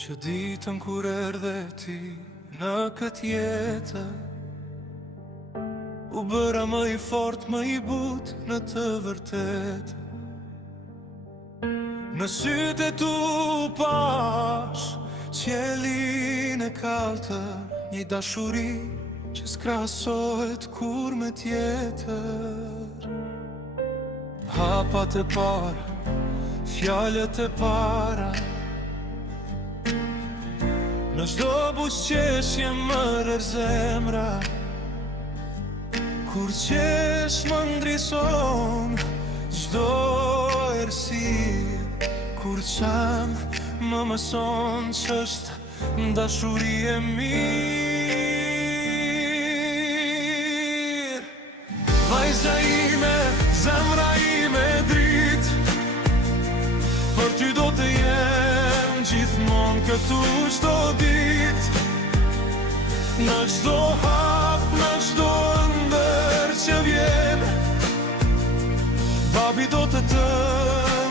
Që ditën kur erdhe ti në këtë jetë, u bëra më i fort, më i but në të vërtetë. Në sytë e tu pash qiellin e kaltër, një dashuri që s'krahasohet kur me tjetër. Hapat e para, fjalët e para, në çdo buzëqeshje më rër zemra. Kur qesh më ndrison çdo errësirë, kur qan më mëson ç'është dashuri e mirë. Vajza ime, zemra ime dritë, për ty do të jem gjithmonë këtu çdo ditë. Në çdo hap, në çdo ëndër që vjen, babi do të të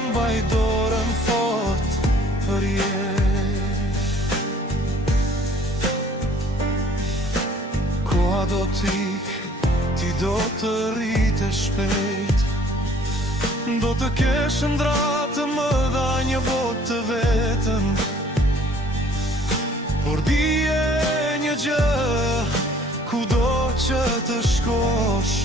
mbaj dorën fort për jetë. Koha do t'ik, ti do të rrite shpejt, do të kesh ndratë më dha një botë të vetëm. Por dije një gjë, kudo që të shkosh,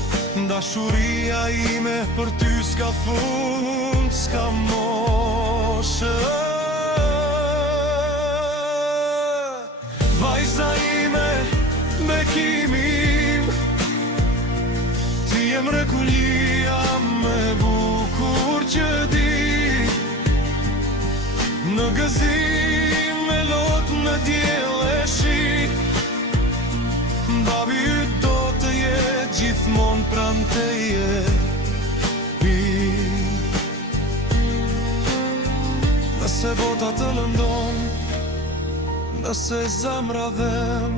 dashuria ime për ty s'ka fund, s'ka moshë. Vajza ime, bekimi im, ti je mrekullia më e bukur që di. Në gëzim me lot, në diell e shi, babi yt do të jetë gjithmonë pranë teje. Nëse bota të lëndon, nëse zemra dhem,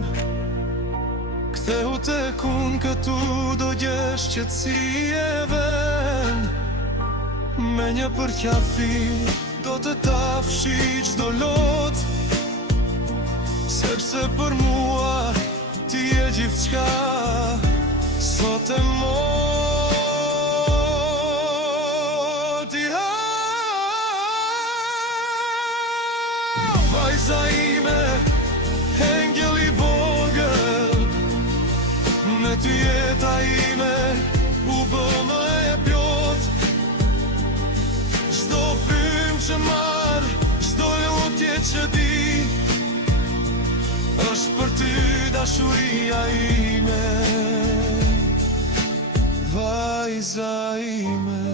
ktheu tek unë këtu do gjesh qetësi e vend. Me një përqafim do të tafshi çdo lot, sepse për mua ti je gjithçka, sot e moti. Vajza ime, engjëll i vogël, me ty jeta ime u bë më e plot. Çdo frym që marr, çdo lutje që di, është për ty dashuria ime, vajza ime.